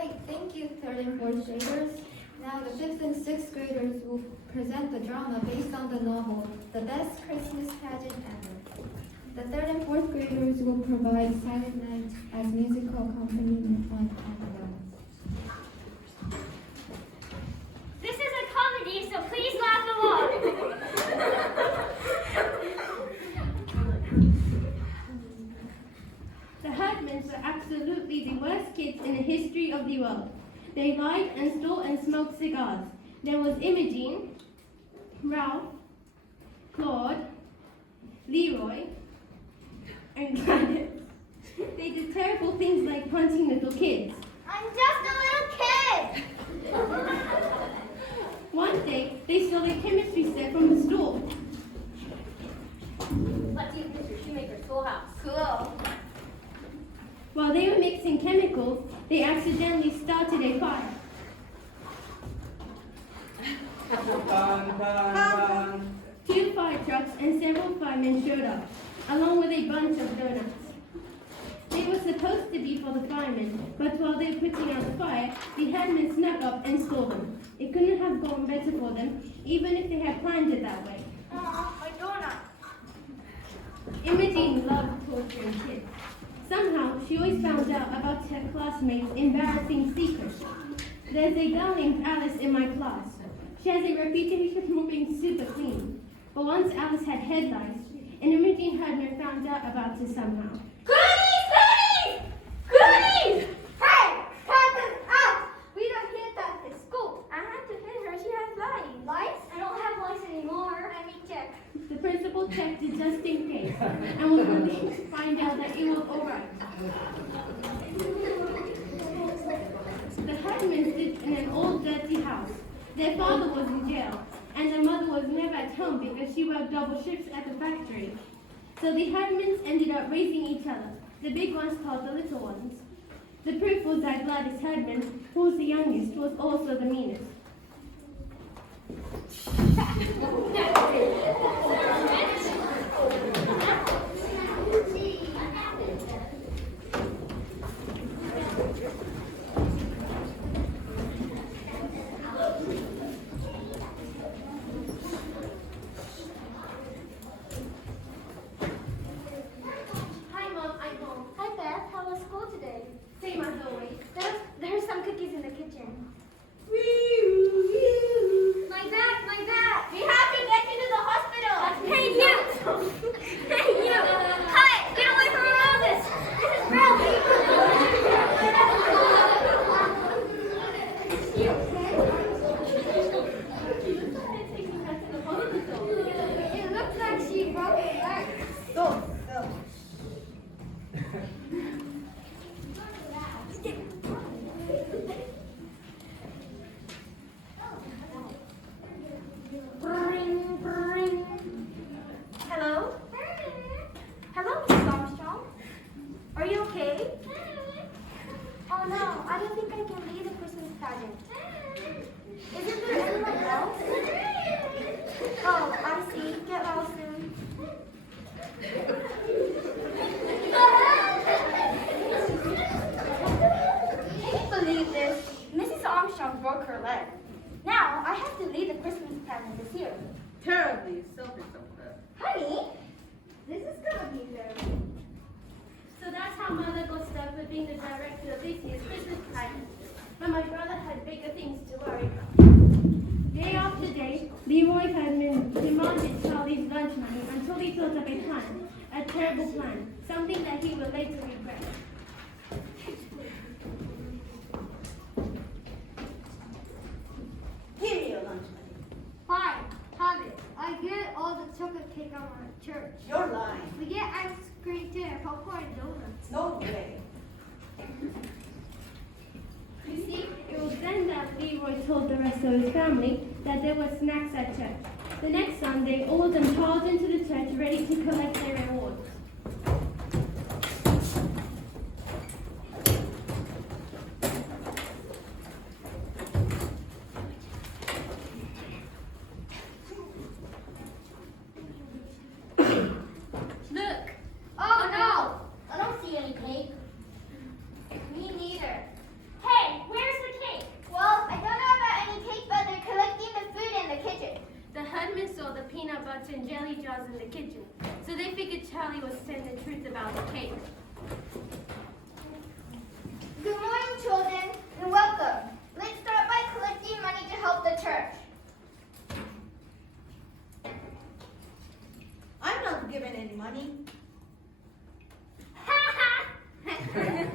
Great, thank you, third and fourth graders. Now the fifth and sixth graders will present the drama based on the novel, The Best Christmas Pageant Ever. The third and fourth graders will provide Silent Night as musical accompaniment on piano. This is a comedy, so please laugh along. The Herdmans were absolutely the worst kids in the history of the world. They lied and stole and smoked cigars. There was Imogene, Ralph, Claude, Leroy, and Gladys. They did terrible things like punching little kids. I'm just a little kid. One day, they stole a chemistry set from the store. Let's use Mr. Shoemaker's schoolhouse. Cool. While they were mixing chemicals, they accidentally started a fire. Bun, bun, bun. 2 fire trucks and several firemen showed up, along with a bunch of donuts. They were supposed to be for the firemen, but while they were putting out the fire, the Herdmen snuck up and stole them. It couldn't have gone better for them, even if they had planned it that way. Aw, my donut. Imogene loved torturing kids. Somehow, she always found out about her classmates' embarrassing secrets. There's a girl named Alice in my class. She has a reputation for being super clean. But once Alice had head lice, and Imogene Herdman found out about it somehow. Goodies! Goodies! Goodies! Hey! Cut this out! We don't hit that at school. I had to hit her. She has lice. Lice? I don't have lice anymore. Let me check. The principal checked it just in case, and was relieved to find out that it was all right. The Herdmans lived in an old, dirty house. Their father was in jail, and their mother was never at home because she worked double shifts at the factory. So the Herdmans ended up raising each other. The big ones taught the little ones. The proof was that Gladys Herdman, who was the youngest, was also the meanest. Hi, Mom. I'm home. Hi, Beth. How was school today? Same as always. There's some cookies in the kitchen. My back, my back. We have to get you to the hospital. Hey, you. Hey, you. Cut. Get away from Roses. This is Ralphie. It looks like she broke her leg. Go. Bring, bring. Hello? Hello, Miss Armstrong. Are you okay? Oh no, I don't think I can lead the Christmas pageant. Isn't there anyone else? Oh, I see. Get well soon. Can you believe this? Mrs. Armstrong broke her leg. Now I have to lead the Christmas pageant this year. Terribly selfish of her. Honey, this is gonna be very. So that's how Mother got stuck with being the director of this year's Christmas pageant. But my brother had bigger things to worry about. Day after day, Leroy Herdman demanded Charlie's lunch money until he thought of a plan, a terrible plan, something that he would later regret. Give me your lunch money. Fine, have it. I get all the chocolate cake on our church. You're lying. We get ice cream too, and popcorn and donuts. No way. You see, it was then that Leroy told the rest of his family that there were snacks at church. The next Sunday, all of them charged into the church ready to collect their rewards. Look. Oh no, I don't see any cake. Me neither. Hey, where about the cake. Good morning, children, and welcome. Let's start by collecting money to help the church. I'm not giving any money.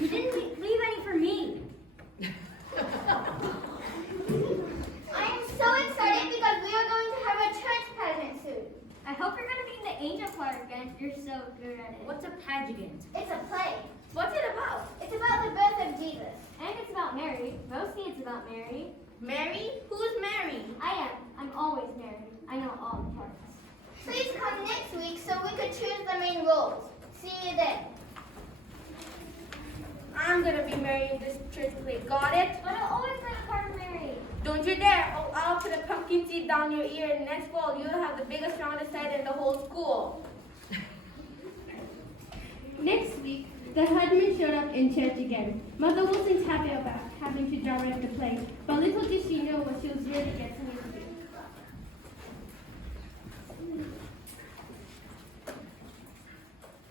You didn't leave any for me. I am so excited because we are going to have a church pageant soon. I hope you're going to be in the angel choir again. You're so good at it. What's a pageant? It's a play. What's it about? It's about the birth of Jesus. And it's about Mary. Mostly it's about Mary. Mary? Who's Mary? I am. I'm always Mary. I know all the parts. Please come next week so we could choose the main roles. See you then. I'm gonna be Mary in this church play. Got it? But I'll always play the part of Mary. Don't you dare! Oh, I'll put a pumpkin seed down your ear, and next fall you'll have the biggest roundest head in the whole school. Next week, the herdman showed up in church again. Mother wasn't happy about having to direct the play, but little did she know what she was really getting into.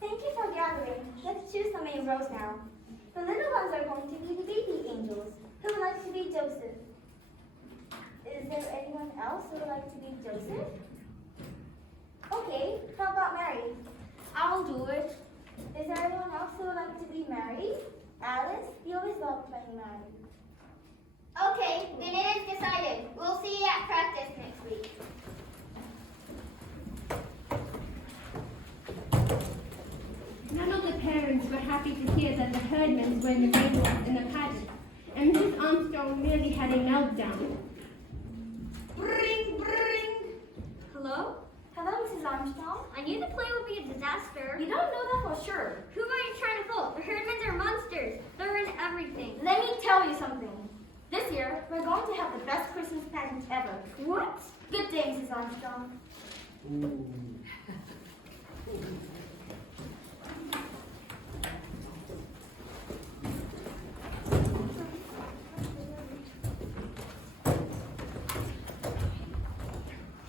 Thank you for gathering. Let's choose the main roles now. The little ones are going to be the baby angels. Who would like to be Joseph? Is there anyone else who would like to be Joseph? Okay, how about Mary? I'll do it. Is there anyone else who would like to be Mary? Alice, you always love playing Mary. Okay, then it is decided. We'll see you at practice next week. None of the parents were happy to hear that the herdmans were in the main roles in the pageant, and Mrs. Armstrong nearly had a meltdown. Bring, bring. Hello? Hello, Mrs. Armstrong. I knew the play would be a disaster. You don't know that for sure. Who are you trying to fool? The herdmans are monsters. They're in everything. Let me tell you something. This year, we're going to have the best Christmas pageant ever. What? Good day, Mrs. Armstrong.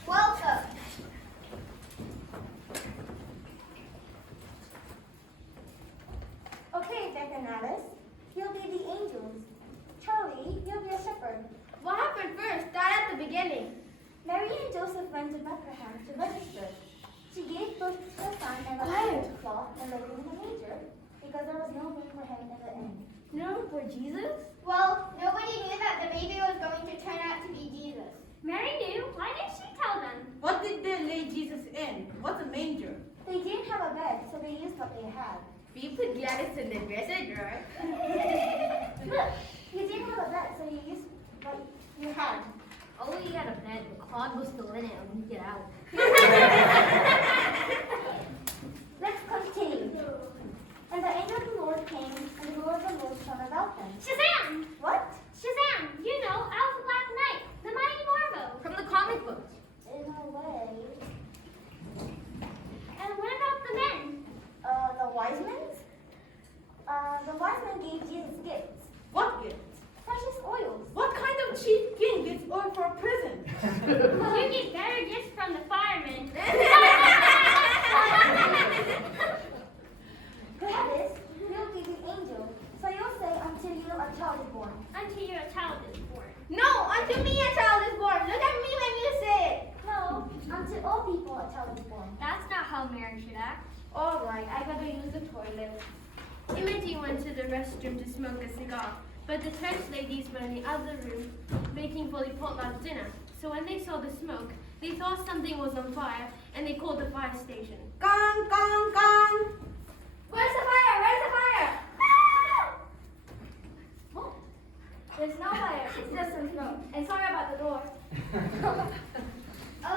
Welcome. Okay, Beck and Alice. You'll be the angels. Charlie, you'll be a shepherd. What happened first? Start at the beginning. Mary and Joseph went to Bethlehem to register. She gave birth to her son and wrapped Quiet. him in a cloth and laid him in a manger because there was no room for him in the inn. No, for Jesus? Well, nobody knew that the baby was going to turn out to be Jesus. Mary knew. Why didn't she tell them? What did they lay Jesus in? What's a manger? They didn't have a bed, so they used what they had. We put Gladys in the dresser drawer. Look, you didn't have a bed, so you used what you had. Oh, we had a bed, but Claude was still in it when we get out. Let's continue. And the angel of the Lord came, and the glory of the Lord shone about them. Shazam! What? Shazam! You know, Out of Last Night, the Mighty Marvel. From the comic books. In a way. And what about the men? The wise men? The wise men gave Jesus gifts. What gift? Precious oils. What kind of cheap king gets oil for a present? You get better gifts from the firemen. Gladys, you'll be the angel. So you'll say, until you a child is born. Until your child is born. No, until me a child is born. Look at me when you say it. No, until all people a child is born. That's not how Mary should act. All right, I gotta use the toilet. Imogen went to the restroom to smoke a cigar, but the church ladies were in the other room making fully potluck dinner. So when they saw the smoke, they thought something was on fire, and they called the fire station. Gong, gong, gong. Where's the fire? Where's the fire? What? There's no fire. It's just some smoke. And sorry about the door.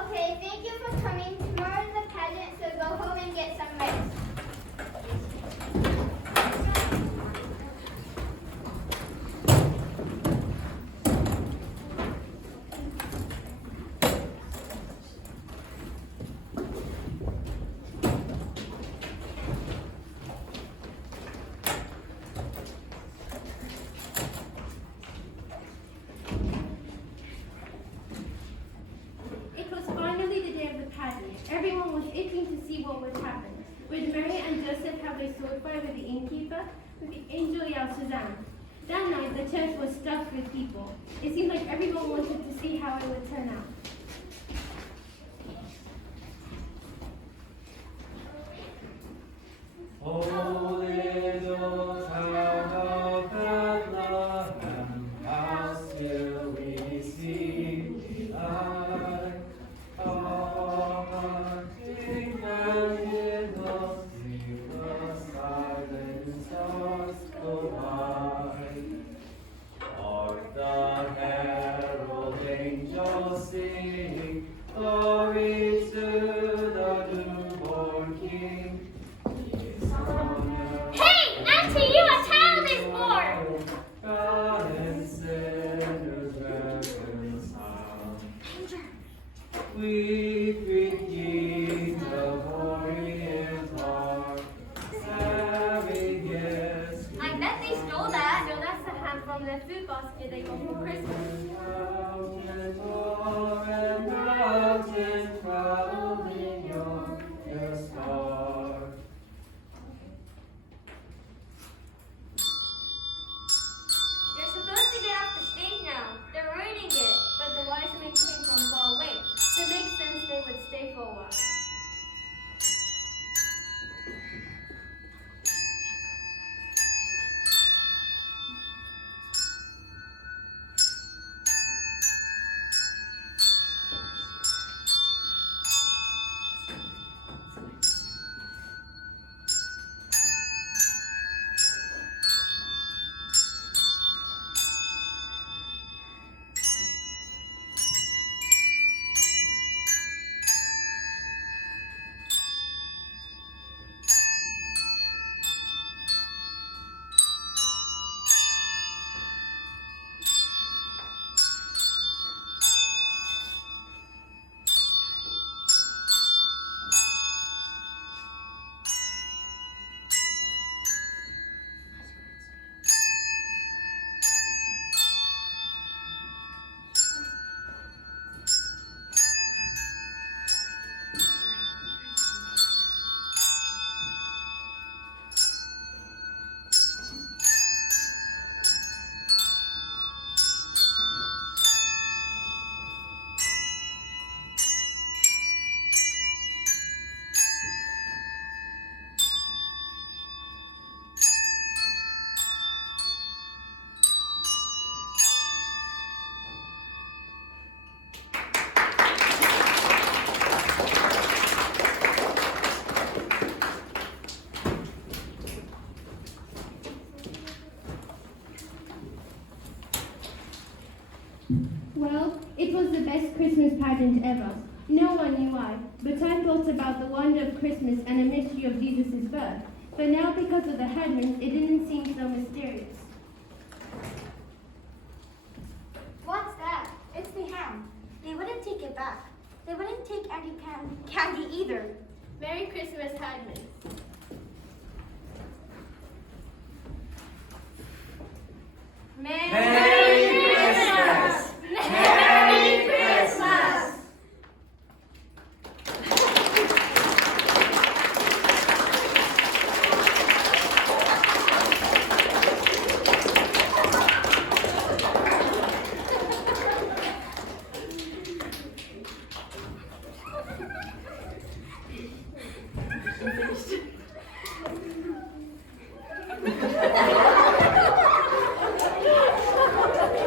Okay, thank you for coming. Tomorrow is the pageant, so go home and get some rest. Julia Suzanne. That night, the church was stuffed with people. It seemed like everyone wanted to see how it would turn out. O little town of Bethlehem, how still we see thee lie. Our King and in the sleepless silence stars go by. Hark the herald angels sing, glory to the newborn King. Hey, unto you a child is born! God and sinners reconciled. We greet ye, the glorious heart, having gifts. I bet they stole that. No, that's the ham from their food basket they got for Christmas. Mountain tall and mountain clouding your star. They're supposed to get off the stage now. They're ruining it. But the wise men came from far away. So it makes sense they would stay for a while. Well, it was the best Christmas pageant ever. No one knew why, but I thought about the wonder of Christmas and the mystery of Jesus' birth. But now, because of the headwinds, it didn't seem so mysterious. What's that? It's the ham. They wouldn't take it back. They wouldn't take candy either. Merry Christmas, Hadman. Merry Christmas! Merry Christmas!